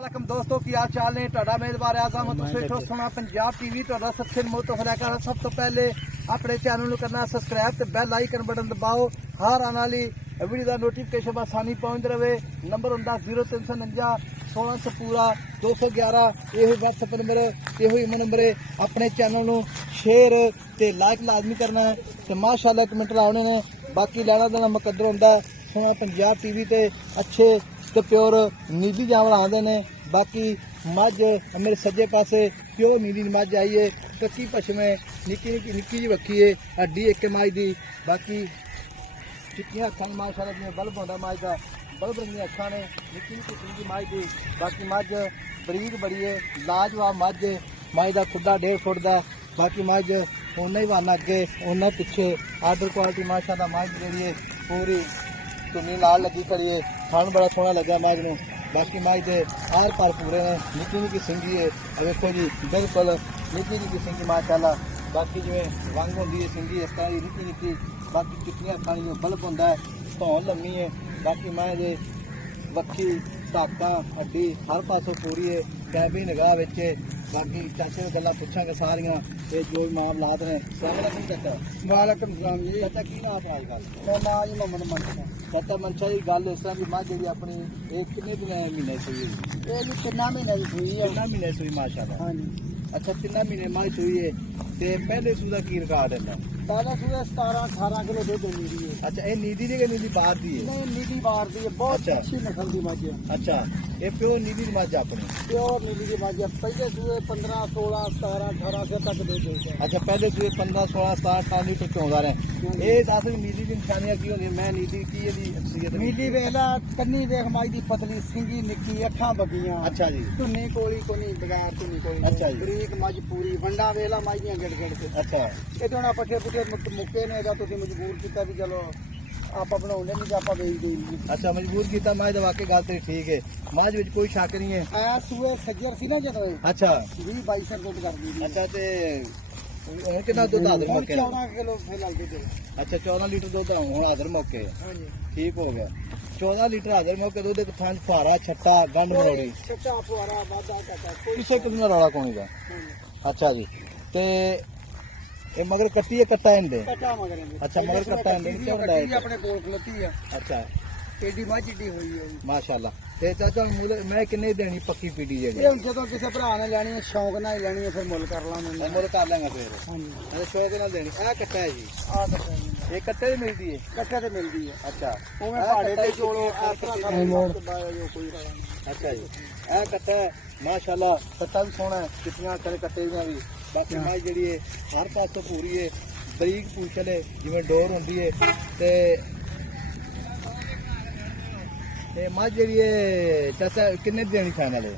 वालेकुम दोस्तों की हाल चाल ने ਤੁਹਾਡਾ ਮੇਜ਼ਬਾਨ ਆਜ਼ਮ ਤੁਸੀਂ ਦੇਖੋ ਸੁਣਾ ਪੰਜਾਬ ਟੀਵੀ ਤੁਹਾਡਾ ਸਬਸੇ ਮੋਟੋ ਖਰਾਕਾ ਸਭ ਤੋਂ ਪਹਿਲੇ ਆਪਣੇ ਚੈਨਲ ਨੂੰ ਕਰਨਾ ਸਬਸਕ੍ਰਾਈਬ ਤੇ ਬੈਲ ਆਈਕਨ ਬਟਨ ਦਬਾਓ ਹਰ ਆਉਣ ਵਾਲੀ ਵੀਡੀਓ ਦਾ ਨੋਟੀਫਿਕੇਸ਼ਨ ਆਸਾਨੀ ਪਹੁੰਚ ਰਹੇ ਨੰਬਰ ਹੁੰਦਾ 0349 1600 ਪੂਰਾ 211 ਇਹੋ WhatsApp ਨੰਬਰ ਇਹੋ ਈਮੇਲ ਨੰਬਰ ਆਪਣੇ ਚੈਨਲ ਨੂੰ ਸ਼ੇਅਰ ਤੇ ਲਾਈਕ ਲਾਜ਼ਮੀ ਕਰਨਾ ਹੈ ਤੇ ਮਾਸ਼ਾਅੱਲਾ ਕਮੈਂਟ ਲਾਉਣੇ ਨੇ ਬਾਕੀ ਲੈਣਾ ਦੇਣਾ ਮੁਕੱਦਰ ਹੁੰਦਾ ਸੁਣਾ ਪੰਜਾਬ ਟੀਵੀ ਤੇ ਅੱਛੇ ਤੇ ਪਿਓਰ ਨੀਲੀ ਜਾਨਵਰ ਆਉਂਦੇ ਨੇ ਬਾਕੀ ਮੱਝ ਮੇਰੇ ਸੱਜੇ ਪਾਸੇ ਪਿਓਰ ਨੀਲੀ ਮੱਝ ਆਈ ਹੈ ਕੱਚੀ ਪਸ਼ਮੇ ਨਿੱਕੀ ਜਿਹੀ ਵੱਖੀ ਹੈ ਹੱਡੀ ਇੱਕ ਮੱਝ ਦੀ ਬਾਕੀ ਚਿੱਟੀਆਂ ਅੱਖਾਂ ਮਾਸ਼ਾਅੱਲਾ ਦੀਆਂ ਬਲਬ ਹੁੰਦਾ ਮੱਝ ਦਾ ਬਲਬ ਰੰਗੀਆਂ ਅੱਖਾਂ ਨੇ ਨਿੱਕੀ ਜਿਹੀ ਮੱਝ ਦੀ ਬਾਕੀ ਮੱਝ ਬਰੀਕ ਬੜੀ ਹੈ ਲਾਜਵਾਬ ਮੱਝ ਦਾ ਖੁੱਡਾ 1.5 ਫੁੱਟ ਦਾ ਬਾਕੀ ਮੱਝ ਉਹਨਾਂ ਹੀ ਵਾਨਾ ਅੱਗੇ ਉਹਨਾਂ ਪਿੱਛੇ ਆਰਡਰ ਕੁਆਲਿਟੀ ਮਾਸ਼ਾਅੱਲਾ ਮੱਝ ਜਿਹੜੀ ਹੈ ਪੂਰੀ ਧੁੰਨੀ ਨਾਲ ਲੱਗੀ ਖੜੀ ਹੈ ਖਾਣ ਬੜਾ ਸੋਹਣਾ ਲੱਗਾ ਮੱਝ ਨੂੰ ਬਾਕੀ ਮੱਝ ਦੇ ਆਰ ਪਾਰ ਪੂਰੇ ਨੇ ਨਿੱਕੀ ਸਿੰਗੀ ਹੈ ਵੇਖੋ ਜੀ ਬਿਲਕੁਲ ਨਿੱਕੀ ਸਿੰਗੀ ਮਾਸ਼ਾਅੱਲਾ ਬਾਕੀ ਜਿਵੇਂ ਰੰਗ ਹੁੰਦੀ ਹੈ ਸਿੰਗੀ ਇਸ ਤਰ੍ਹਾਂ ਦੀ ਨਿੱਕੀ ਬਾਕੀ ਚਿੱਟੀਆਂ ਖਾਣੀਆਂ ਬਲਬ ਹੁੰਦਾ ਹੈ ਧੌਣ ਲੰਮੀ ਹੈ ਬਾਕੀ ਮੱਝ ਦੇ ਵੱਖੀ ਧਾਕਾਂ ਹੱਡੀ ਹਰ ਪਾਸੋਂ ਪੂਰੀ ਹੈ ਕੈਬੀ ਨਿਗਾਹ ਵਿੱਚ ਬਾਕੀ ਚਾਚੇ ਨੂੰ ਗੱਲਾਂ ਪੁੱਛਾਂਗੇ ਸਾਰੀਆਂ ਇਹ ਜੋ ਵੀ ਮਾਮਲਾਤ ਨੇ ਸਲਾਮ ਚਾਚਾ ਵਾਲੇਕੁਮ ਸਲਾਮ ਜੀ ਚਾਚਾ ਕੀ ਨਾਮ ਆਪਣਾ ਗੱਲ ਮੇਰਾ ਨਾਮ ਜੀ ਮੁਹੰਮਦ ਮਨਸ਼ਾ ਚਾਚਾ ਮਨਸ਼ਾ ਦੀ ਗੱਲ ਇਸ ਤਰ੍ਹਾਂ ਦੀ ਮੱਝ ਜਿਹੜੀ ਆਪਣੀ ਇਹ ਕਿੰਨੇ ਮਹੀਨੇ ਸੂਈ ਇਹ ਜੀ 3 ਮਹੀਨੇ ਦੀ ਸੂਈ ਹੈ 3 ਮਹੀਨੇ ਸੂਈ ਮਾਸ਼ਾਅੱਲਾ ਹਾਂਜੀ ਅੱਛਾ 3 ਮਹੀਨੇ ਮੱਝ ਸੂਈ ਹੈ ਤੇ ਪਹਿਲੇ ਸੂ ਦਾ ਕੀ ਰਿਕਾਰਡ ਹੈ ਪਹਿਲਾ ਸੂ 17-18 ਕਿਲੋ ਦੁੱਧ ਨੀਦੀ ਹੈ ਅੱਛਾ ਇਹ ਨੀਦੀ ਦੀ ਕਿ ਨੀਦੀ ਬਾਹਰ ਦੀ ਹੈ ਨਹੀਂ ਨੀਦੀ ਬਾਹਰ ਦੀ ਹੈ ਬਹੁਤ ਅੱਛੀ ਨਸਲ ਦੀ ਮੱਝ ਹੈ ਅੱਛਾ ਇਹ ਪਿਓਰ ਨੀਦੀ ਦੀ ਮੱਝ ਆਪਣੀ ਪਿਓਰ ਨੀਦੀ ਦੀ ਮੱਝ ਪਹਿਲੇ ਸੂਏ 15 16 17 18 ਸੇ ਤੱਕ ਦੁੱਧ ਦਿੰਦਾ ਅੱਛਾ ਪਹਿਲੇ ਸੂਏ 15 16 17 18 ਲੀਟਰ ਚੋਂਦਾ ਰਹੇ ਇਹ ਦੱਸ ਨੀਦੀ ਦੀ ਨਿਸ਼ਾਨੀਆਂ ਕੀ ਹੁੰਦੀਆਂ ਮੈਂ ਨੀਦੀ ਕੀ ਇਹਦੀ ਅਖਸੀਅਤ ਨੀਦੀ ਵੇਖ ਲਾ ਕੰਨੀ ਵੇਖ ਮੱਝ ਦੀ ਪਤਲੀ ਸਿੰਗੀ ਨਿੱਕੀ ਅੱਖਾਂ ਬੱਗੀਆਂ ਅੱਛਾ ਜੀ ਧੁੰਨੀ ਕੋਲੀ ਕੋਈ ਬਗੈਰ ਧੁੰਨੀ ਕੋਲੀ ਅੱਛਾ ਜੀ ਬਰੀਕ ਮੱਝ ਪੂਰੀ ਵੰਡਾ ਵੇਖ ਲਾ ਮੱਝ ਦੀਆਂ ਗਿੜ ਕੇ ਅੱਛਾ ਇਹ ਤੋਂ ਨਾ ਪੱਠੇ ਪੁੱਠੇ ਮੁੱਕੇ ਨੇ ਇਹਦਾ ਤੁਸੀਂ ਮਜਬੂਰ ਕੀਤਾ ਵੀ ਚਲੋ ਆਪਾਂ ਬਣਾਉਂਦੇ ਨਹੀਂ ਤੇ ਆਪਾਂ ਵੇਚ ਦੇਈਏ ਅੱਛਾ ਮਜਬੂਰ ਕੀਤਾ ਮੱਝ ਦਾ ਵਾਕਈ ਗੱਲ ਤੇ ਠੀਕ ਹੈ ਮੱਝ ਵਿੱਚ ਕੋਈ ਸ਼ੱਕ ਨਹੀਂ ਹੈ ਆ ਸੂਏ ਸੱਜਰ ਸੀ ਨਾ ਜਦੋਂ ਅੱਛਾ 20-22 ਸਰ ਦੁੱਧ ਕਰਦੀ ਸੀ ਅੱਛਾ ਤੇ ਹੁਣ ਕਿੰਨਾ ਦੁੱਧ ਆਦਰ ਮੌਕੇ 14 ਕਿਲੋ ਫਿਲਹਾਲ ਦੁੱਧ ਅੱਛਾ 14 ਲੀਟਰ ਦੁੱਧ ਹੁਣ ਆਦਰ ਮੌਕੇ ਹਾਂਜੀ ਠੀਕ ਹੋ ਗਿਆ 14 ਲੀਟਰ ਆਦਰ ਮੌਕੇ ਦੁੱਧ ਇੱਕ ਥਾਂ ਫੁਆਰਾ ਛੱਟਾ ਗੰਢ ਮਰੋੜੀ ਛੱਟਾ ਫੁਆਰਾ ਵਾਧਾ ਘਾਟਾ ਕਿਸੇ ਕਿਸਮ ਦਾ ਰੌਲਾ ਕੋਣੀ ਦਾ ਅੱਛਾ ਜੀ ਤੇ ਇਹ ਮਗਰ ਕੱਟੀ ਹੈ ਕੱਟਾ ਇਹਦੇ ਕੱਟਾ ਮਗਰ ਅੱਛਾ ਮਗਰ ਕੱਟਾ ਇਹਦੇ ਕਿਉਂ ਲਾਇਆ ਆਪਣੇ ਕੋਲ ਖਲੋਤੀ ਆ ਅੱਛਾ ਏਡੀ ਮੱਝ ਏਡੀ ਹੋਈ ਹੈ ਮਾਸ਼ਾਅੱਲਾ ਤੇ ਚਾਚਾ ਮੈਂ ਕਿੰਨੇ ਦੇਣੀ ਪੱਕੀ ਪੀੜੀ ਜਿਹੜੀ ਇਹ ਜਦੋਂ ਕਿਸੇ ਭਰਾ ਨੇ ਲੈਣੀ ਹੈ ਸ਼ੌਂਕ ਨਾਲ ਹੀ ਲੈਣੀ ਹੈ ਫਿਰ ਮੁੱਲ ਕਰ ਲਾਂਗੇ ਮੁੱਲ ਕਰ ਲਾਂਗਾ ਫਿਰ ਹਾਂਜੀ ਇਹ ਸ਼ੌਂਕ ਨਾਲ ਦੇਣੀ ਇਹ ਕੱਟਾ ਹੈ ਜੀ ਆਹ ਕੱਟਾ ਇਹ ਕੱਟੇ ਤੇ ਮਿਲਦੀ ਹੈ ਕੱਟੇ ਤੇ ਮਿਲਦੀ ਹੈ ਅੱਛਾ ਉਵੇਂ ਪਹਾੜੇ ਤੇ ਚੋਲੋ ਇਸ ਤਰ੍ਹਾਂ ਅੱਛਾ ਜੀ ਇਹ ਕੱਟਾ ਮਾਸ਼ਾਅੱਲਾ ਕੱਟਾ ਵੀ ਸੋਹਣਾ ਕਿਤਨੀਆਂ ਕਰੇ ਕੱਟੇ ਦੀਆਂ ਵੀ ਬਾਕੀ ਮੱਝ ਜਿਹੜੀ ਹੈ ਹਰ ਪਾਸੋਂ ਪੂਰੀ ਹੈ ਬਰੀਕ ਪੂਛਲ ਹੈ ਜਿਵੇਂ ਡੋਰ ਹੁੰਦੀ ਹੈ ਤੇ ਮੱਝ ਜਿਹੜੀ ਹੈ ਚਾਚਾ ਕਿੰਨੇ ਦੇਣੀ ਫਾਈਨਲ ਹੈ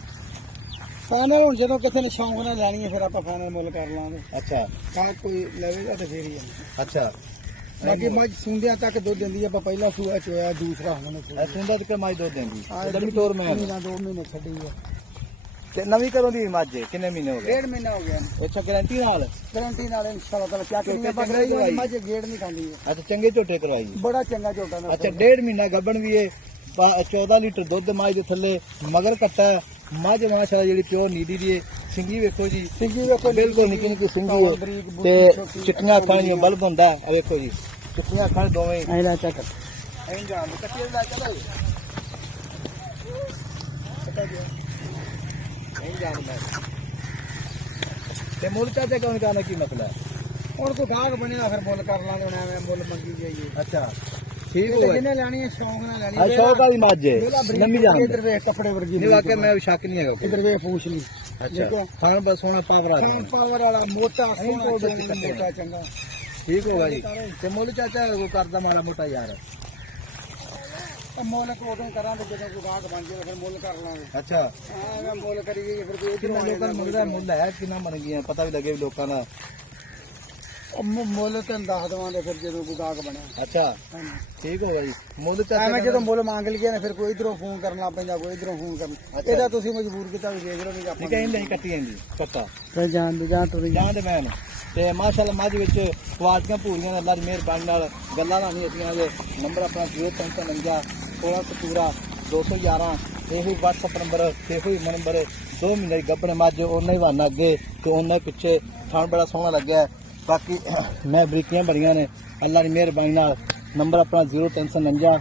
ਫਾਈਨਲ ਹੁਣ ਜਦੋਂ ਕਿਸੇ ਨੇ ਸ਼ੌਂਕ ਨਾਲ ਲੈਣੀ ਹੈ ਫਿਰ ਆਪਾਂ ਫਾਈਨਲ ਮੁੱਲ ਕਰ ਲਾਂਗੇ ਅੱਛਾ ਕਾਹ ਕੋਈ ਲਵੇਗਾ ਤੇ ਫੇਰ ਹੀ ਅੱਛਾ ਬਾਕੀ ਮੱਝ ਸੁੰਡਿਆਂ ਤੱਕ ਦੁੱਧ ਦਿੰਦੀ ਹੈ ਆਪਾਂ ਪਹਿਲਾ ਸੂਆ ਚੋਇਆ ਦੂਸਰਾ ਹੁਣ ਸੁੰਡਾ ਤੱਕ ਮੱਝ ਦੁੱਧ ਦਿੰਦੀ ਦਮੀ ਤੋਰ ਮੈਂ 2 ਮਹੀਨੇ ਛੱਡੀ ਹੈ ਤੇ ਨਵੀਂ ਕਰੋਂ ਦੀ ਮੱਝ ਕਿੰਨੇ ਮਹੀਨੇ ਹੋ ਗਏ 1.5 ਮਹੀਨਾ ਹੋ ਗਿਆ ਅੱਛਾ ਗਾਰੰਟੀ ਨਾਲ ਇਨਸ਼ਾਅੱਲਾ ਤਾਲਾ ਕਿਆ ਕਿੰਨੇ ਪਕੜਾਈ ਮੱਝ ਗੇੜ ਨਹੀਂ ਖਾਂਦੀ ਹੈ ਅੱਛਾ ਚੰਗੇ ਝੋਟੇ ਕਰਵਾਈ ਬੜਾ ਚੰਗਾ ਝੋਟਾ ਅੱਛਾ 1.5 ਮਹੀਨਾ ਗੱਬਣ ਵੀ ਹੈ 14 ਲੀਟਰ ਦੁੱਧ ਮੱਝ ਦੇ ਥੱਲੇ ਮਗਰ ਕੱਟਾ ਮੱਝ ਮਾਸ਼ਾਅੱਲਾ ਜਿਹੜੀ ਪਿਓਰ ਨੀਦੀ ਦੀ ਹੈ ਸਿੰਗੀ ਵੇਖੋ ਜੀ ਸਿੰਗੀ ਵੇਖੋ ਬਿਲਕੁਲ ਨਿੱਕੀ ਸਿੰਗੀ ਹੈ ਤੇ ਚਿੱਟੀਆਂ ਅੱਖਾਂ ਦੀਆਂ ਬਲਬ ਹੁੰਦਾ ਆ ਵੇਖੋ ਜੀ ਚਿੱਟੀਆਂ ਅੱਖਾਂ ਦੋਵੇਂ ਐਂ ਲਾ ਚੱਕ ਐਂ ਜਾਣ ਕੱਟੀਆਂ ਲਾ ਚੱਲ ਤੇ ਮੁੱਲ ਚਾਚਾ ਕਿਉਂ ਕਰਨਾ ਕੀ ਮਸਲਾ ਹੈ ਹੁਣ ਕੋਈ ਗਾਹਕ ਬਣਿਆ ਫਿਰ ਮੁੱਲ ਕਰ ਲਾਂਗੇ ਹੁਣ ਐਵੇਂ ਮੁੱਲ ਮੰਗੀ ਜਾਈਏ ਅੱਛਾ ਠੀਕ ਹੋ ਜਿਹਨੇ ਲੈਣੀ ਹੈ ਸ਼ੌਂਕ ਨਾਲ ਲੈਣੀ ਹੈ ਸ਼ੌਂਕ ਵਾਲੀ ਮੱਝ ਹੈ ਨਵੀਂ ਜਾਨ ਇਧਰ ਵੇਖ ਕੱਪੜੇ ਵਰਗੀ ਨਹੀਂ ਵਾਕਿਆ ਮੈਂ ਸ਼ੱਕ ਨਹੀਂ ਹੈਗਾ ਇਧਰ ਵੇਖ ਪੂਛ ਲਈ ਅੱਛਾ ਖਾਣ ਬਸ ਸੋਹਣਾ ਪਾਵਰ ਵਾਲਾ ਮੋਟਾ ਮੋਟਾ ਚੰਗਾ ਠੀਕ ਹੋਗਾ ਜੀ ਤੇ ਮੁੱਲ ਚਾਚਾ ਉਹ ਕਰਦਾ ਮਾੜਾ ਮੋਟਾ ਯਾਰ ਮੁੱਲ ਉਦੋਂ ਕਰਾਂਗੇ ਜਦੋਂ ਕੋਈ ਗਾਹਕ ਬਣ ਜਾਵੇ ਫਿਰ ਮੁੱਲ ਕਰ ਲਾਂਗੇ ਅੱਛਾ ਐਵੇਂ ਮੁੱਲ ਕਰੀਏ ਫਿਰ ਕੋਈ ਕਿੰਨਾ ਲੋਕਾਂ ਨੂੰ ਮੁੱਲ ਹੈ ਕਿੰਨਾ ਬਣ ਗਿਆ ਪਤਾ ਵੀ ਲੱਗੇ ਲੋਕਾਂ ਦਾ ਮੁੱਲ ਤੈਨੂੰ ਦੱਸ ਦੇਵਾਂਗੇ ਫਿਰ ਜਦੋਂ ਕੋਈ ਗਾਹਕ ਬਣਿਆ ਅੱਛਾ ਠੀਕ ਹੋਗਾ ਜੀ ਮੁੱਲ ਤਾਂ ਐਵੇਂ ਜਦੋਂ ਮੁੱਲ ਮੰਗ ਲਈਏ ਨਾ ਫਿਰ ਕੋਈ ਇਧਰੋਂ ਫੋਨ ਕਰਨਾ ਪੈਂਦਾ ਕੋਈ ਇਧਰੋਂ ਫੋਨ ਕਰਨਾ ਇਹਦਾ ਤੁਸੀਂ ਮਜਬੂਰ ਕੀਤਾ ਵੀ ਦੇਖ ਲਓ ਵੀ ਆਪਾਂ ਨਹੀਂ ਕੱਟੀ ਜਾਂਦੀ ਪੱਤਾ ਫਿਰ ਜਾਣ ਦੇ ਮੈਂ ਤੇ ਮਾਸ਼ਾਅੱਲਾ ਮੱਝ ਵਿੱਚ ਕੁਆਲਟੀਆਂ ਪੂਰੀਆਂ ਅੱਲਾ ਦੀ ਮਿਹਰਬਾਨੀ ਨਾਲ ਗੱਲਾਂ ਨਾਲ ਨਹੀਂ ਹੁੰਦੀਆਂ। ਨੰਬਰ ਆਪਣਾ 0349 16 ਪੂਰਾ 211 ਇਹੋ WhatsApp ਨੰਬਰ ਇਹੋ ਹੀ ਨੰਬਰ 2 ਮਹੀਨੇ ਦੀ ਗੱਭਣ ਮੱਝ ਉਹਨਾਂ ਹੀ ਵਾਨਾ ਅੱਗੇ ਤੇ ਉਹਨਾਂ ਪਿੱਛੇ ਥਣ ਬੜਾ ਸੋਹਣਾ ਲੱਗਿਆ। ਬਾਕੀ ਮੈਂ ਬਰੀਕੀਆਂ ਬੜੀਆਂ ਨੇ ਅੱਲਾ ਦੀ ਮਿਹਰਬਾਨੀ ਨਾਲ। ਨੰਬਰ ਆਪਣਾ 0349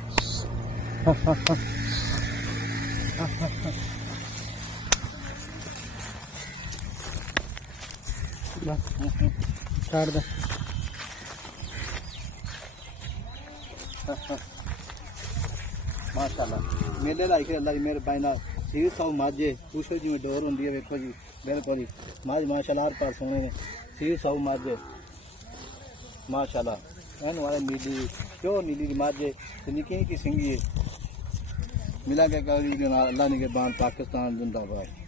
ਛੱਡ ਦੇ। माशाल्लाह मेले लाई के अल्लाह की मेहरबानी नाल 600 माझे पूछो जी में डोर होंदी है। वेखो जी बिल्कुल जी माझ माशाल्लाह हर पास सोने ने 600 माझे माशाल्लाह एन वाले नीली क्यों नीली की माझे निकी निकी सिंगी है। मिला के अल्लाह ने के बान पाकिस्तान जिंदाबाद।